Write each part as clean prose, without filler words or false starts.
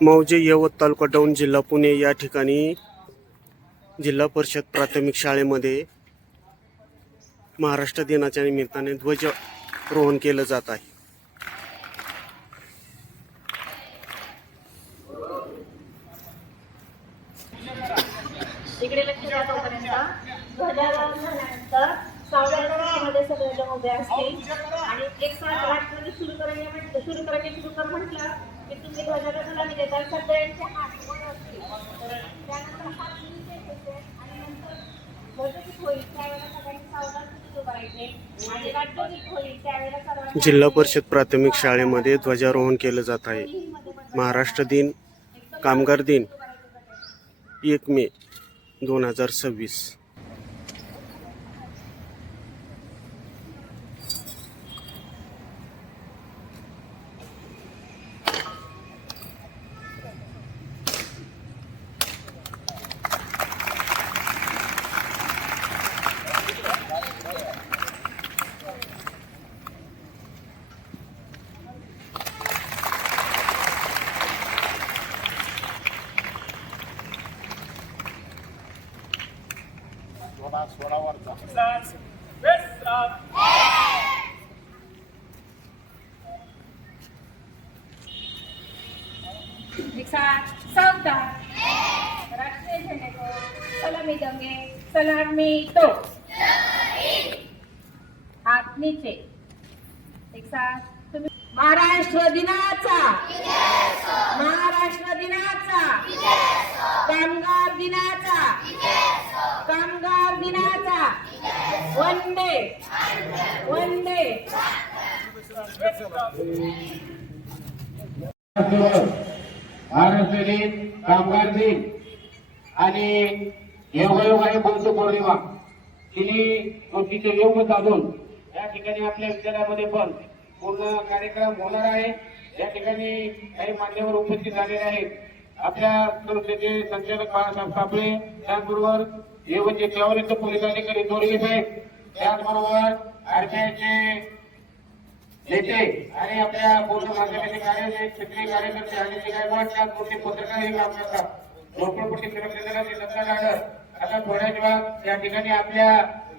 मौजे यवत तालुका दौंड जिल्हा पुणे या ठिकाणी जिल्हा परिषद प्राथमिक शाळेमध्ये महाराष्ट्र दिनाच्या निमित्ताने ध्वजारोहण केलं जात आहे। इकडे लक्ष द्या तोपर्यंत ध्वजारोहण झाल्यानंतर सावळ्यामध्ये सगळे जण उभे असतील आणि एक साथ राष्ट्रगीत सुरू कर म्हटलं की तुम्ही ध्वजाला सलामी देता, सगळ्यांचे हात वर असतील, त्यानंतर हात नीचे घ्यायचे आणि नंतर ध्वजगीत होईल त्यावेळेला सगळ्यांनी सावधान उभं राहायचे आणि राष्ट्रगीत होईल त्यावेळेला सर्वांनी जिल्हा परिषद प्राथमिक शाळेमध्ये ध्वजारोहण केलं जात आहे। महाराष्ट्र दिन, कामगार दिन 1 मे 2026। सावधान, राष्ट्रीय झेंडे को सलामी देंगे, सलामी तो हात नीचे। एक साथ तुम्ही महाराष्ट्र दिनाचा कामगार दिनाचा वंदे महाराष्ट्र दिन, कामगार दिन आणि योगायोग आहे बौद्ध पौर्णिमा, तिन्ही गोष्टीचे योग साधून या ठिकाणी आपल्या विद्यालयामध्ये पण पूर्ण कार्यक्रम होणार आहे। या ठिकाणी काही मान्यवर उपस्थित झालेले आहेत। आपल्या संस्थेचे संचालक बाळासाहेब सापळे, त्याचबरोबर येवतचे त्यावरिष्ठ पोलीस अधिकारी तोरगे साहेब, त्याचबरोबर आरपीआयचे नेते आणि आपल्या पूर्ण माध्यमाचे कार्य क्षेत्रीय कार्यकर्ते आणि जे काय वाटतात मोठे पत्रकार हे काम करतात। लोकप्रती सुरक्षा दलाचे दत्ता गाडर आता थोड्याच वेळात या ठिकाणी आपल्या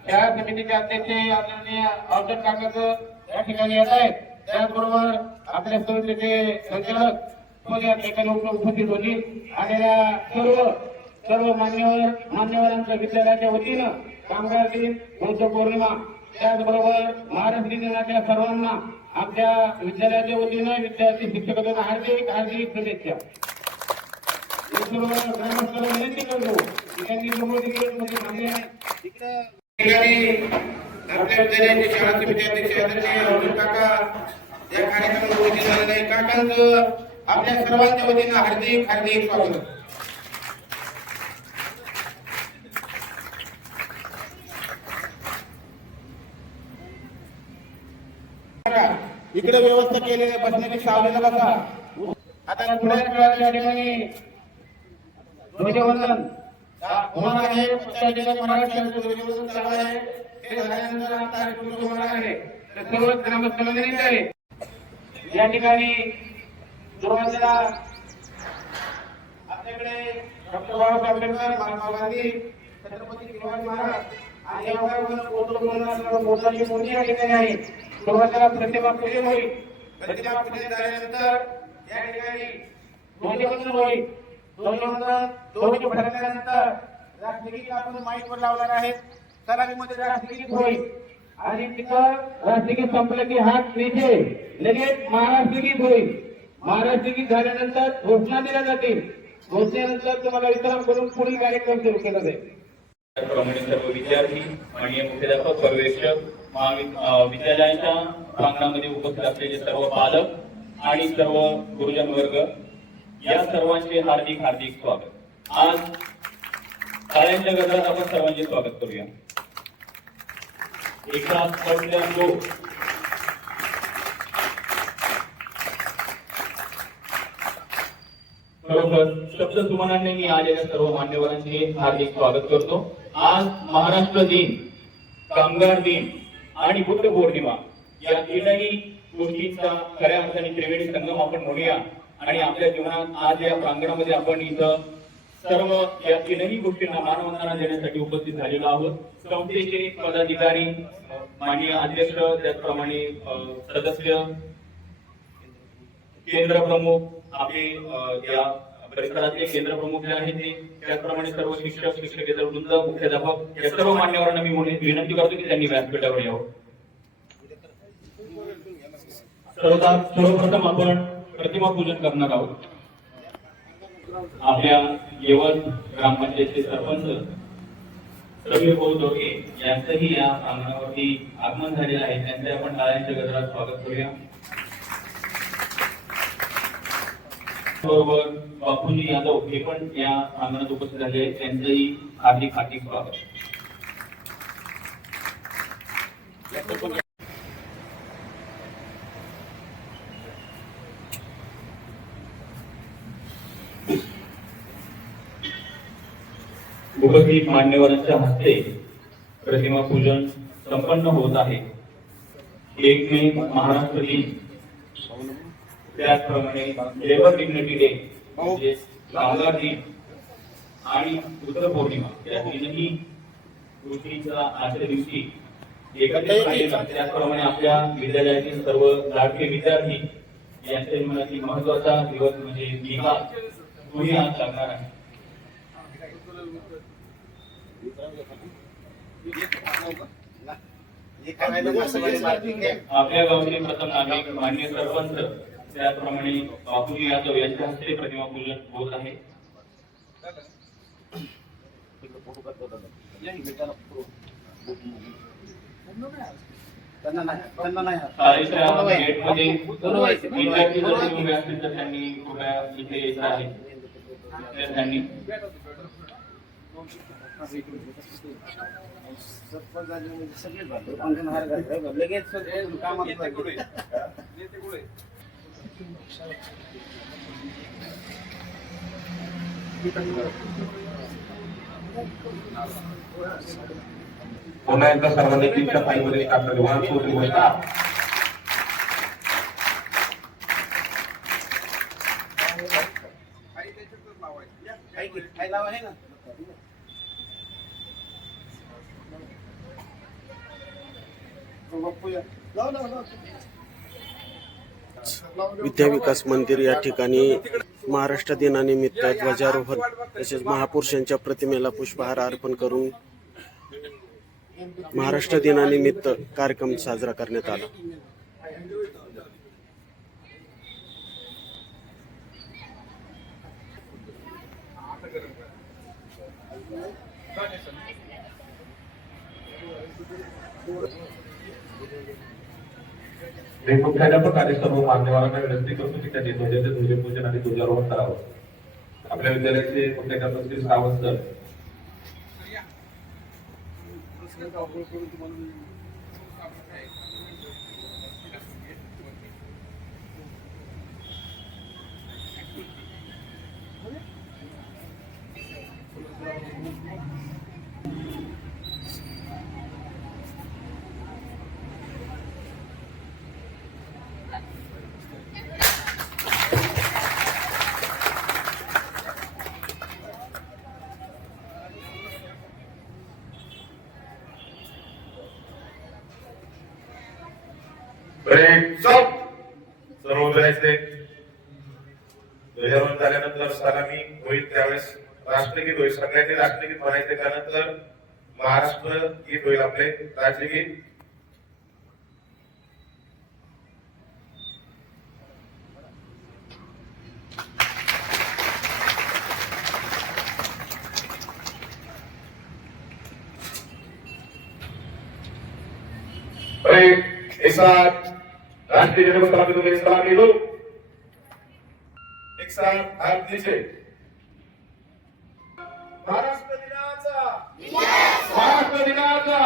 शाळा समितीचे अध्यक्ष आदरणीय अवधूत काका या ठिकाणी येत आहेत। त्याचबरोबर आपल्या संस्थेचे संचालक या ठिकाणी उपस्थित होतील आणि सर्व मान्यवरांच्या विद्यालयाच्या वतीनं कामगार दिन, बौद्ध पौर्णिमा, त्याचबरोबर महाराष्ट्र दिनाच्या सर्वांना आपल्या विद्यालयाच्या वतीनं विद्यार्थी शिक्षकांना हार्दिक शुभेच्छा। ग्रामस्थांना विनंती करतो की त्यांनी आपल्या विद्यालयाचे शाळा समिती अध्यक्ष आदरणीय अवधूत काका या कार्यक्रमात उपस्थित झालेले आहे। काकांचं आपल्या सर्वांच्या वतीनं हार्दिक स्वागत। इकडे व्यवस्था केलेली बसण्याची सावलीला बसा। आता थोड्याच वेळात या ठिकाणी ध्वजवंदन होणार आहे। महाराष्ट्र ध्वजवंदन चालू आहे, ते झाल्यानंतर आता होणार आहे। तर सर्व ग्रामस्थांना विनंती आहे या ठिकाणी सुरुवातीला आपल्याकडे डॉक्टर बाबासाहेब आंबेडकर, महात्मा गांधी, छत्रपती शिवाजी महाराज आणि मोदी मूर्ती या ठिकाणी आहे। सुरुवातीला प्रतिमा पूजन होईल। प्रतिमा पूजन झाल्यानंतर या ठिकाणी ध्वजवंदन होईल। ध्वजवंदन भरल्यानंतर राष्ट्रगीत आपण माईकवर लावणार आहे। सलामीमध्ये राष्ट्रगीत होईल आणि तिथं राष्ट्रगीत संपलं की हात नीचे, लगेच महाराष्ट्रगीत होईल। महाराष्ट्रगीत झाल्यानंतर घोषणा दिल्या जातील। घोषणेनंतर तुम्हाला वितरण करून पुढील कार्यक्रम सुरू केला जाईल। त्याचप्रमाणे सर्व विद्यार्थी, माननीय मुख्याध्यापक, पर्यवेक्षक, विद्यालयाच्या प्रांगणामध्ये उपस्थित असलेले सर्व पालक आणि सर्व गुरुजन वर्ग या सर्वांचे हार्दिक स्वागत। आज शाळेच्या गजरात आपण सर्वांचे स्वागत करूया। एका खरोखर शब्द सुमनांनी मी आलेल्या सर्व मान्यवरांचे हार्दिक स्वागत करतो। आज महाराष्ट्र दिन, कामगार दिन आणि बुद्ध पौर्णिमा या तीनही गोष्टींचा खऱ्या अर्थाने त्रिवेणी संगम आपण म्हणूया आणि आपल्या जीवनात आज या प्रांगणामध्ये आपण इथं सर्व या तीनही गोष्टींना मानवंदना देण्यासाठी उपस्थित झालेलो आहोत. संस्थेचे पदाधिकारी, माननीय अध्यक्ष, त्याचप्रमाणे सदस्य, केंद्र प्रमुख, आपले या परिसरातले केंद्र प्रमुख जे आहेत ते, त्याचप्रमाणे सर्व शिक्षक, शिक्षकेतर वृंद, मुख्याध्यापक या सर्व मान्यवरांना मी विनंती करतो की त्यांनी व्यासपीठावर यावं. सर्वप्रथम आपण प्रतिमा पूजन करणार आहोत. आपल्या येवल ग्रामपंचायतचे सरपंच समीर बोधोके यांचंही या प्रांगणावरती आगमन झालेलं आहे. त्यांचे आपण टाळ्यांच्या गजरात स्वागत करूया. बरोबर बापूजी यादव हे पण या प्रांगणात उपस्थित झाले आहेत. त्यांचंही हार्दिक हार्दिक स्वागत. उपस्थित मान्यवरांच्या हस्ते प्रतिमा पूजन संपन्न होत आहे. 1 मे महाराष्ट्र दिन, त्याचप्रमाणे लेबर डिग्निटी डे म्हणजे कामगार दिन आणि बुद्ध पौर्णिमा या तीनही गोष्टींचा आजच्या दिवशी एकत्रित राहिलेला, त्याचप्रमाणे आपल्या विद्यालयातील सर्व लाडके विद्यार्थी यांच्या जीवनातील महत्वाचा दिवस म्हणजे निकाल तोही आज लागणार आहे. आपल्या गावचे प्रथम नागरिक माननीय सरपंच, त्याचप्रमाणे बापूजी यादव यांच्या हस्ते प्रतिमा पूजन होत आहे. शाळेच्या गेटमध्ये विद्यार्थी जर उभे असतील तर त्यांनी कृपया इथे यायचं आहे. विद्यार्थ्यांनी पुन्हा एकदा सर्वांनी तीनच्या पायीमध्ये टाकलं. 1 2 3 स्टार्ट. विद्या विकास मंदिर या ठिकाणी महाराष्ट्र दिनानिमित्त ध्वजारोहण तसेच महापुरुषांच्या प्रतिमेला पुष्पहार अर्पण करून महाराष्ट्र दिनानिमित्त कार्यक्रम साजरा करण्यात आला. मुख्याध्यापक आणि सर्व मान्यवरांना विनंती करतो की त्यांनी ध्वजाचे ध्वजपूजन आणि ध्वजारोहण करावं. आपल्या विद्यालयाचे मुख्याध्यापक श्री सावंत सर. सर्व विद्यार्थी ध्वजारोहण झाल्यानंतर सलामी होईल त्यावेळेस राष्ट्रगीत होईल. सगळ्यांनी राष्ट्रगीत म्हणायचे. त्यानंतर महाराष्ट्र गीत होईल आपले राज्यगीत. एक साथ राष्ट्रीय जनगण सलामी दोगे सलामी लो. एक साथ हात नीचे. महाराष्ट्र दिनाचा